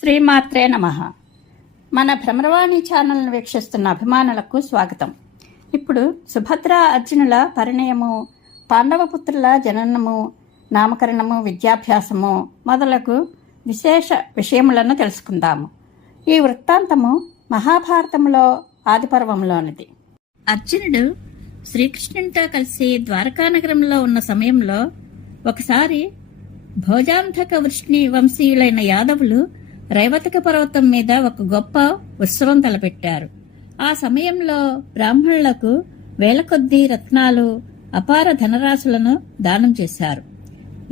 శ్రీమాత్రే నమ. మన భ్రమరవాణి ఛానల్ను వీక్షిస్తున్న అభిమానులకు స్వాగతం. ఇప్పుడు సుభద్ర అర్జునుల పరిణయము పాండవపుత్రుల జననము నామకరణము విద్యాభ్యాసము మొదలగు విశేష విషయములను తెలుసుకుందాము. ఈ వృత్తాంతము మహాభారతంలో ఆదిపర్వంలోనిది. అర్జునుడు శ్రీకృష్ణునితో కలిసి ద్వారకానగరంలో ఉన్న సమయంలో ఒకసారి భోజాంధక వృష్ణి వంశీయులైన యాదవులు రైవతక పర్వతం మీద ఒక గొప్ప ఉత్సవం తలపెట్టారు. ఆ సమయంలో బ్రాహ్మణులకు వేల కొద్దీ రత్నాలు అపార ధనరాశులను దానం చేశారు.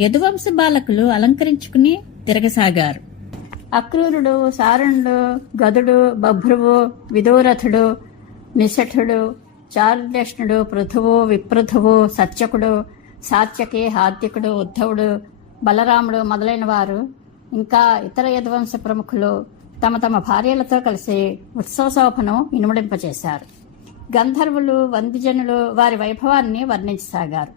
యదువంశ బాలకులు అలంకరించుకుని తిరగసాగారు. అక్రూరుడు సారణుడు గదుడు బభ్రువు విదూరథుడు నిశఠుడు చారుదష్ణుడు పృథువు విపృథువు సత్యకుడు సాత్యకి హాత్యకుడు ఉద్ధవుడు బలరాముడు మొదలైన వారు ఇంకా ఇతర యదువంశ ప్రముఖులు తమ తమ భార్యలతో కలిసి ఉత్సవశోభను ఇనుమడింపచేశారు గంధర్వులు వందిజనులు వారి వైభవాన్ని వర్ణించసాగారు.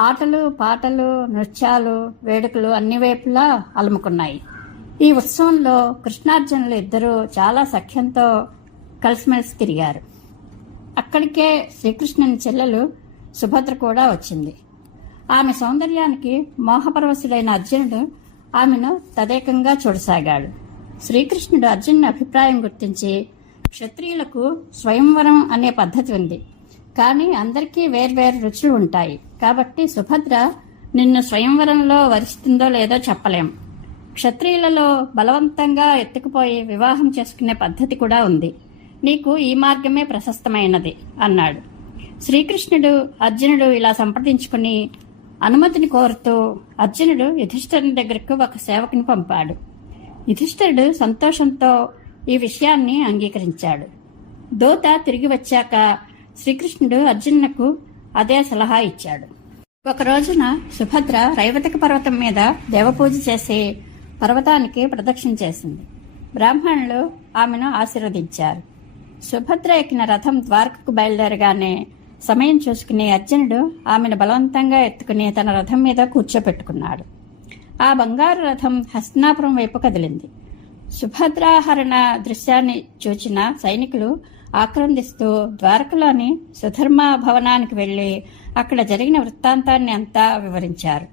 ఆటలు పాటలు నృత్యాలు వేడుకలు అన్ని వైపులా అలుముకున్నాయి. ఈ ఉత్సవంలో కృష్ణార్జునులు ఇద్దరూ చాలా సఖ్యంతో కలిసిమెలిసి తిరిగారు. అక్కడికే శ్రీకృష్ణుని చెల్లెలు సుభద్ర కూడా వచ్చింది. ఆమె సౌందర్యానికి మోహపరవశుడైన అర్జునుడు ఆమెను తదేకంగా చూడసాగాడు. శ్రీకృష్ణుడు అర్జునుని అభిప్రాయం గుర్తించి క్షత్రియులకు స్వయంవరం అనే పద్ధతి ఉంది. కానీ అందరికీ వేర్వేరు రుచులు ఉంటాయి. కాబట్టి సుభద్ర నిన్ను స్వయంవరంలో వరిస్తుందో లేదో చెప్పలేం. క్షత్రియులలో బలవంతంగా ఎత్తుకుపోయి వివాహం చేసుకునే పద్ధతి కూడా ఉంది. నీకు ఈ మార్గమే ప్రశస్తమైనది అన్నాడు. శ్రీకృష్ణుడు అర్జునుడు ఇలా సంప్రదించుకుని అనుమతిని కోరుతూ అర్జునుడు యుధిష్ఠరుని దగ్గరకు ఒక సేవకుని పంపాడు. యుధిష్ఠరుడు సంతోషంతో ఈ విషయాన్ని అంగీకరించాడు. దోత తిరిగి వచ్చాక శ్రీకృష్ణుడు అర్జునుకు అదే సలహా ఇచ్చాడు. ఒక రోజున సుభద్ర రైవతక పర్వతం మీద దేవపూజ చేసి పర్వతానికి ప్రదక్షిణ చేసింది. బ్రాహ్మణులు ఆమెను ఆశీర్వదించారు. సుభద్ర ఎక్కిన రథం ద్వారకకు బయలుదేరగానే సమయం చూసుకుని అర్జునుడు ఆమెను బలవంతంగా ఎత్తుకుని తన రథం మీద కూర్చోపెట్టుకున్నాడు. ఆ బంగారు రథం హస్తినాపురం వైపు కదిలింది. సుభద్రాహరణ దృశ్యాన్ని చూచిన సైనికులు ఆక్రందిస్తూ ద్వారకలోని సుధర్మ భవనానికి వెళ్ళి అక్కడ జరిగిన వృత్తాంతాన్ని అంతా వివరించారు.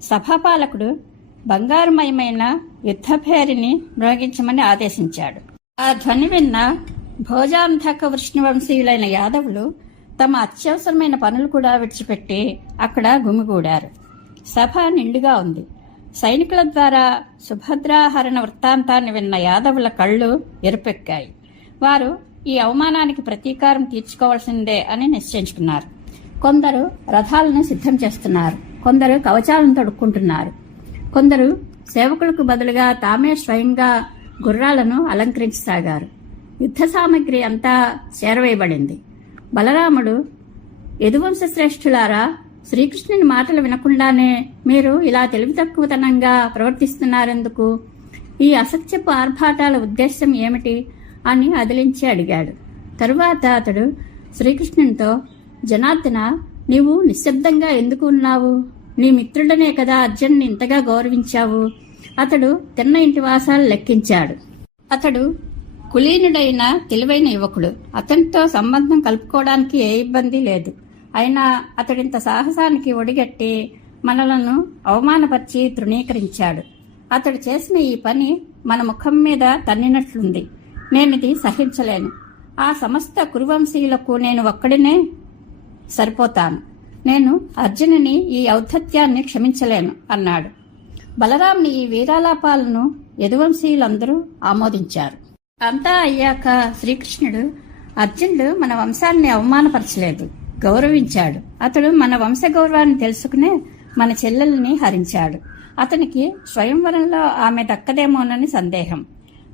సభాపాలకుడు బంగారుమయమైన యుద్ధభేరిని మ్రోగించమని ఆదేశించాడు. ఆ ధ్వని విన్న భోజాంధక వృష్ణవంశీయులైన యాదవులు తమ అత్యవసరమైన పనులు కూడా విడిచిపెట్టి అక్కడ గుమిగూడారు. సభ నిండుగా ఉంది. సైనికుల ద్వారా సుభద్రాహరణ వృత్తాంతాన్ని విన్న యాదవుల కళ్ళు ఎరుపెక్కాయి. వారు ఈ అవమానానికి ప్రతీకారం తీర్చుకోవాల్సిందే అని నిశ్చయించుకున్నారు. కొందరు రథాలను సిద్ధం చేస్తున్నారు. కొందరు కవచాలను తొడుక్కుంటున్నారు. కొందరు సేవకులకు బదులుగా తామే స్వయంగా గుర్రాలను అలంకరించసాగారు. యుద్ధ సామగ్రి అంతా చేరవేయబడింది. బలరాముడు యదువంశ శ్రేష్ఠులారా శ్రీకృష్ణుని మాటలు వినకుండానే మీరు ఇలా తెలివి తక్కువతనంగా ప్రవర్తిస్తున్నారెందుకు? ఈ అసత్యపు ఆర్భాటాల ఉద్దేశం ఏమిటి అని అదిలించి అడిగాడు. తరువాత అతడు శ్రీకృష్ణునితో జనార్దన నీవు నిశ్శబ్దంగా ఎందుకు ఉన్నావు? నీ మిత్రుడనే కదా అర్జున్ని ఇంతగా గౌరవించావు? అతడు తిన్న ఇంటి వాసాలు లెక్కించాడు. అతడు కులీనుడైన తెలివైన యువకుడు. అతనితో సంబంధం కలుపుకోవడానికి ఏ ఇబ్బంది లేదు. అయినా అతడింత సాహసానికి ఒడిగట్టి మనలను అవమానపరిచి తృణీకరించాడు. అతడు చేసిన ఈ పని మన ముఖం మీద తన్నినట్లుంది. నేనిది సహించలేను. ఆ సమస్త కురువంశీయులకు నేను ఒక్కడినే సరిపోతాను. నేను అర్జునుని ఈ ఔద్ధత్యాన్ని క్షమించలేను అన్నాడు. బలరాంని ఈ వీరాలాపాలను యదువంశీయులందరూ ఆమోదించారు. అంతా అయ్యాక శ్రీకృష్ణుడు అర్జునుడు మన వంశాన్ని అవమానపరచలేదు గౌరవించాడు. అతడు మన వంశ గౌరవాన్ని తెలుసుకునే మన చెల్లెల్ని హరించాడు. అతనికి స్వయంవరంలో ఆమె దక్కదేమోనని సందేహం.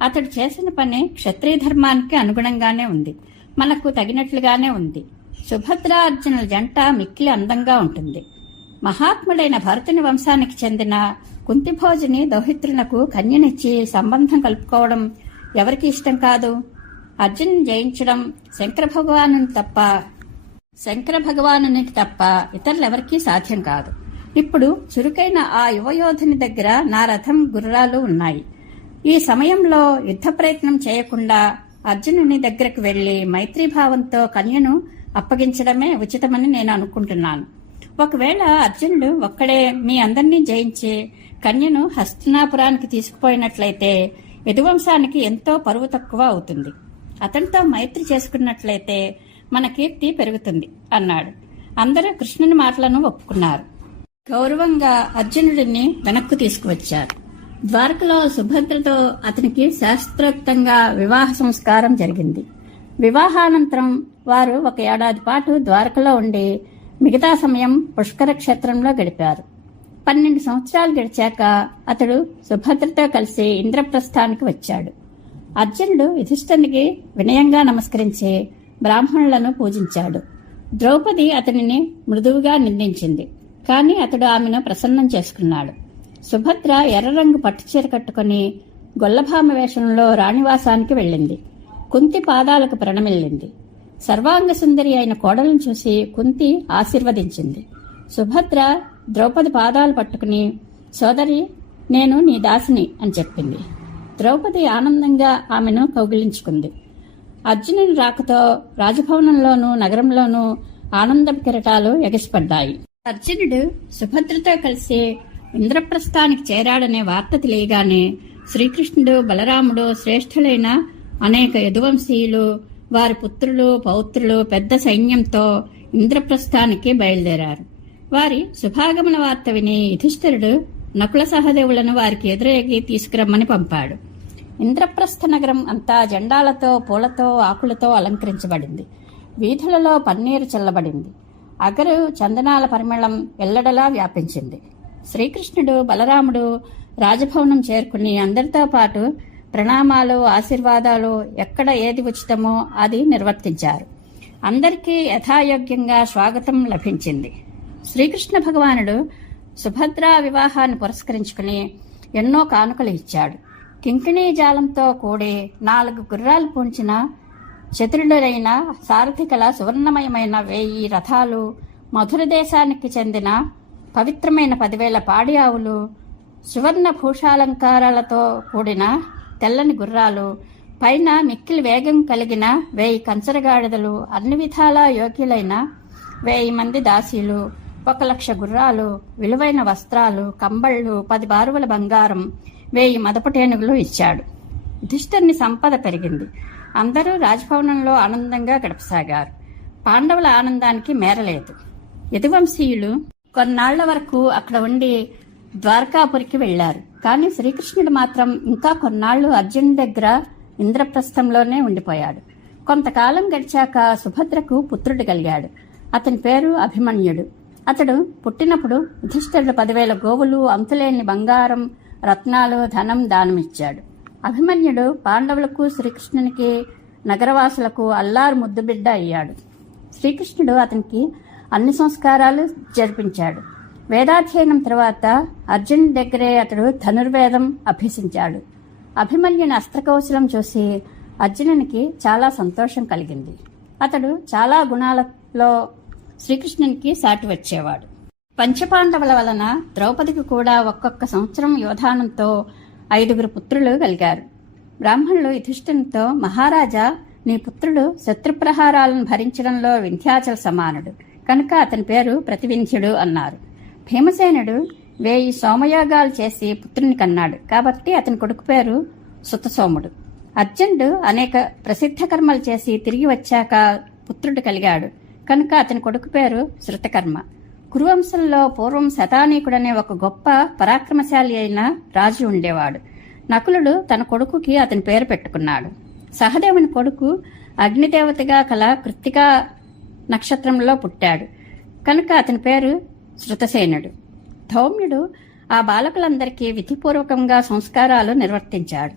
అతడు చేసిన పని క్షత్రియ ధర్మానికి అనుగుణంగానే ఉంది. మనకు తగినట్లుగానే ఉంది. సుభద్ర అర్జునుల జంట మిక్కిలి అందంగా ఉంటుంది. మహాత్ముడైన భరతుని వంశానికి చెందిన కుంతిభోజుని దౌహిత్రునకు కన్యనిచ్చి సంబంధం కలుపుకోవడం ఎవరికి ఇష్టం కాదు? అర్జున్ జయించడం శంకర భగవాను తప్ప శంకర భగవానునికి తప్ప ఇతరులెవరికీ సాధ్యం కాదు. ఇప్పుడు చురుకైన ఆ యువయోధుని దగ్గర నా రథం గుర్రాలు ఉన్నాయి. ఈ సమయంలో యుద్ధ ప్రయత్నం చేయకుండా అర్జునుని దగ్గరకు వెళ్ళి మైత్రీభావంతో కన్యను అప్పగించడమే ఉచితమని నేను అనుకుంటున్నాను. ఒకవేళ అర్జునుడు ఒక్కడే మీ అందరినీ జయించి కన్యను హస్తినాపురానికి తీసుకుపోయినట్లయితే యదువంశానికి ఎంతో పరువు తక్కువ అవుతుంది. అతనితో మైత్రి చేసుకున్నట్లయితే మన కీర్తి పెరుగుతుంది అన్నాడు. అందరూ కృష్ణుని మాటలను ఒప్పుకున్నారు. గౌరవంగా అర్జునుడిని వెనక్కు తీసుకువచ్చారు. ద్వారకలో సుభద్రతో అతనికి శాస్త్రోక్తంగా వివాహ సంస్కారం జరిగింది. వివాహానంతరం వారు ఒక ఏడాది పాటు ద్వారకలో ఉండి మిగతా సమయం పుష్కర క్షేత్రంలో గడిపారు. పన్నెండు సంవత్సరాలు గడిచాక అతడు సుభద్రతో కలిసి ఇంద్రప్రస్థానికి వచ్చాడు. అర్జునుడు యుధిష్ఠునికి వినయంగా నమస్కరించి బ్రాహ్మణులను పూజించాడు. ద్రౌపది అతనిని మృదువుగా నిందించింది. కానీ అతడు ఆమెను ప్రసన్నం చేసుకున్నాడు. సుభద్ర ఎర్ర రంగు పట్టుచీర కట్టుకుని గొల్లభామ వేషంలో రాణివాసానికి వెళ్ళింది. కుంతి పాదాలకు ప్రణమిల్లింది. సర్వాంగ సుందరి అయిన కోడలను చూసి కుంతి ఆశీర్వదించింది. సుభద్ర ద్రౌపది పాదాలు పట్టుకుని సోదరి నేను నీ దాసిని అని చెప్పింది. ద్రౌపది ఆనందంగా ఆమెను కౌగిలించుకుంది. అర్జునుని రాకతో రాజభవనంలోనూ నగరంలోనూ ఆనందం కిరటాలు ఎగసిపడ్డాయి. అర్జునుడు సుభద్రతో కలిసి ఇంద్రప్రస్థానికి చేరాడనే వార్త తెలియగానే శ్రీకృష్ణుడు బలరాముడు శ్రేష్ఠులైన అనేక యదువంశీయులు వారి పుత్రులు పౌత్రులు పెద్ద సైన్యంతో ఇంద్రప్రస్థానికి బయలుదేరారు. వారి శుభాగమన వార్త విని యుధిష్ఠిరుడు నకుల సహదేవులను వారికి ఎదురేగి తీసుకురమ్మని పంపాడు. ఇంద్రప్రస్థ నగరం అంతా జెండాలతో పూలతో ఆకులతో అలంకరించబడింది. వీధులలో పన్నీరు చల్లబడింది. అగరు చందనాల పరిమళం ఎల్లడలా వ్యాపించింది. శ్రీకృష్ణుడు బలరాముడు రాజభవనం చేరుకుని అందరితో పాటు ప్రణామాలు ఆశీర్వాదాలు ఎక్కడ ఏది ఉచితమో అది నిర్వర్తించారు. అందరికీ యథాయోగ్యంగా స్వాగతం లభించింది. శ్రీకృష్ణ భగవానుడు సుభద్రా వివాహాన్ని పురస్కరించుకుని ఎన్నో కానుకలు ఇచ్చాడు. కింకిణీ జాలంతో కూడి నాలుగు గుర్రాలు పూంచిన చతురుడైన సారథికల సువర్ణమయమైన వేయి రథాలు మధుర దేశానికి చెందిన పవిత్రమైన పదివేల పాడి ఆవులు సువర్ణ భూషాలంకారాలతో కూడిన తెల్లని గుర్రాలు పైన మిక్కిలి వేగం కలిగిన వేయి కంచరగాడిదలు అన్ని విధాల యోగ్యులైన వేయి మంది దాసీలు ఒక లక్ష గుర్రాలు విలువైన వస్త్రాలు కంబళ్ళు పది బారువుల బంగారం వేయి మదపటేనుగులు ఇచ్చాడు. యుధిష్ఠుని సంపద పెరిగింది. అందరూ రాజభవనంలో ఆనందంగా గడపసాగారు. పాండవుల ఆనందానికి మేరలేదు. యదువంశీయులు కొన్నాళ్ళ వరకు అక్కడ ఉండి ద్వారకాపురికి వెళ్ళారు కానీ శ్రీకృష్ణుడు మాత్రం ఇంకా కొన్నాళ్ళు అర్జున్ దగ్గర ఇంద్రప్రస్థంలోనే ఉండిపోయాడు. కొంతకాలం గడిచాక సుభద్రకు పుత్రుడు కలిగాడు. అతని పేరు అభిమన్యుడు. అతడు పుట్టినప్పుడు యుధిష్ఠరుడు పదివేల గోవులు అంతులేని బంగారం రత్నాలు ధనం దానమిచ్చాడు. అభిమన్యుడు పాండవులకు శ్రీకృష్ణునికి నగరవాసులకు అల్లారు ముద్దుబిడ్డ అయ్యాడు. శ్రీకృష్ణుడు అతనికి అన్ని సంస్కారాలు జరిపించాడు. వేదాధ్యయనం తర్వాత అర్జున్ దగ్గరే అతడు ధనుర్వేదం అభ్యసించాడు. అభిమన్యుని అస్త్రకౌశలం చూసి అర్జునునికి చాలా సంతోషం కలిగింది. అతడు చాలా గుణాలలో శ్రీకృష్ణునికి సాటి వచ్చేవాడు. పంచపాండవుల వలన ద్రౌపదికి కూడా ఒక్కొక్క సంవత్సరం యోధానంతో ఐదుగురు పుత్రులు కలిగారు. బ్రాహ్మణులు యుధిష్ఠునితో మహారాజా నీ పుత్రుడు శత్రుప్రహారాలను భరించడంలో వింధ్యాచల సమానుడు. కనుక అతని పేరు ప్రతివింధ్యుడు అన్నారు. భీమసేనుడు వేయి సోమయోగాలు చేసి పుత్రుని కన్నాడు. కాబట్టి అతని కొడుకు పేరు సుతసోముడు. అర్జునుడు అనేక ప్రసిద్ధ కర్మలు చేసి తిరిగి వచ్చాక పుత్రుడు కలిగాడు. కనుక అతని కొడుకు పేరు శృతకర్మ. కురువంశంలో పూర్వం శతానీకుడనే ఒక గొప్ప పరాక్రమశాలి అయిన రాజు ఉండేవాడు. నకులుడు తన కొడుకుకి అతని పేరు పెట్టుకున్నాడు. సహదేవుని కొడుకు అగ్నిదేవతగా కల కృత్తికా నక్షత్రంలో పుట్టాడు. కనుక అతని పేరు శృతసేనుడు. ధౌమ్యుడు ఆ బాలకులందరికీ విధిపూర్వకంగా సంస్కారాలు నిర్వర్తించాడు.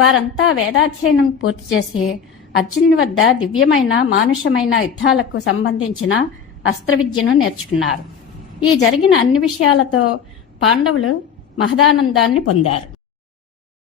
వారంతా వేదాధ్యయనం పూర్తి చేసి అర్జునుని వద్ద దివ్యమైన మానుషమైన యుద్ధాలకు సంబంధించిన అస్త్ర విద్యను నేర్చుకున్నారు. ఈ జరిగిన అన్ని విషయాలతో పాండవులు మహదానందాన్ని పొందారు.